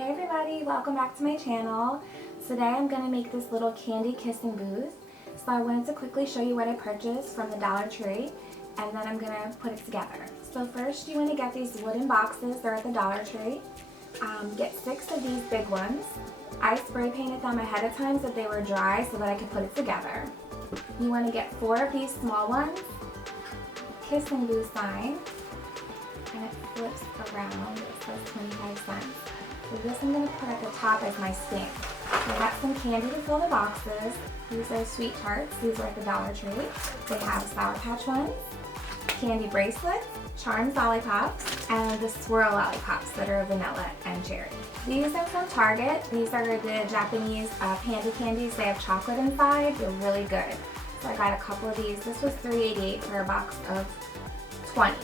Hey everybody, welcome back to my channel. Today I'm going to make this little candy kissing booth. So I wanted to quickly show you what I purchased from the Dollar Tree, and then I'm going to put it together. So first you want to get these wooden boxes. They're at the Dollar Tree. Get 6 of these big ones. I spray painted them ahead of time so that they were dry so that I could put it together. You want to get 4 of these small ones. Kissing booth sign. And it flips around. It says 25 cents. So this I'm going to put at the top as my stamp. So I got some candy to fill the boxes. These are sweet tarts. These are at the Dollar Tree. They have Sour Patch ones, candy bracelets, Charms lollipops, and the swirl lollipops that are vanilla and cherry. These are from Target. These are the Japanese panda candies. They have chocolate inside. They're really good. So I got a couple of these. This was $3.88 for a box of 20.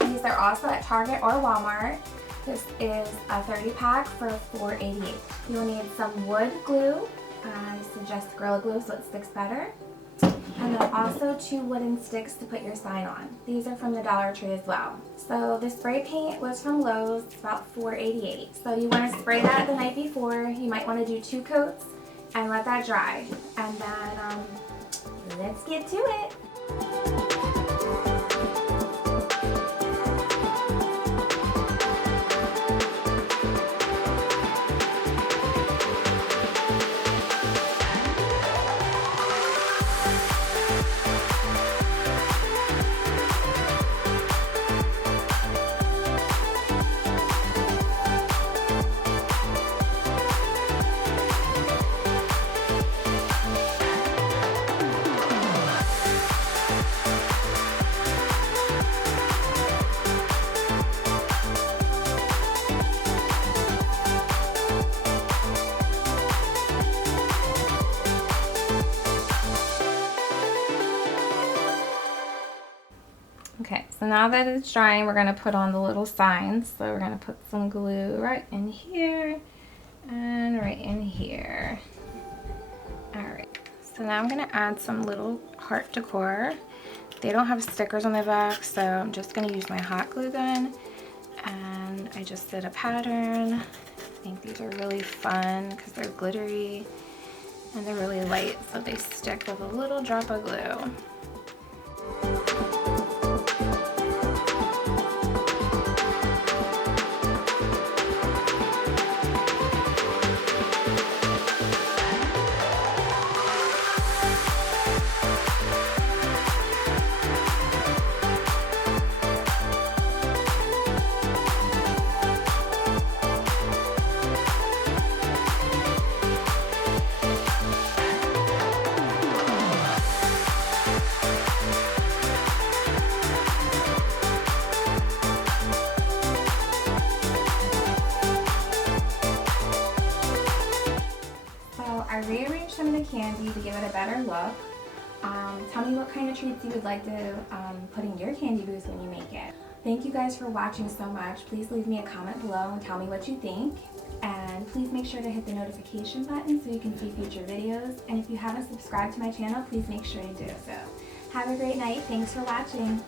These are also at Target or Walmart. This is a 30-pack for $4.88. You will need some wood glue. I suggest Gorilla Glue so it sticks better. And then also 2 wooden sticks to put your sign on. These are from the Dollar Tree as well. So the spray paint was from Lowe's. It's about $4.88. So you want to spray that the night before. You might want to do 2 coats and let that dry. And then let's get to it. Okay, so now that it's drying, we're going to put on the little signs. So we're going to put some glue right in here and right in here. Alright, so now I'm going to add some little heart decor. They don't have stickers on the back, so I'm just going to use my hot glue gun. And I just did a pattern. I think these are really fun because they're glittery and they're really light, so they stick with a little drop of glue. I rearranged some of the candy to give it a better look. Tell me what kind of treats you would like to put in your candy booth when you make it. Thank you guys for watching so much. Please leave me a comment below and tell me what you think. And please make sure to hit the notification button so you can see future videos. And if you haven't subscribed to my channel, please make sure you do so. Have a great night. Thanks for watching.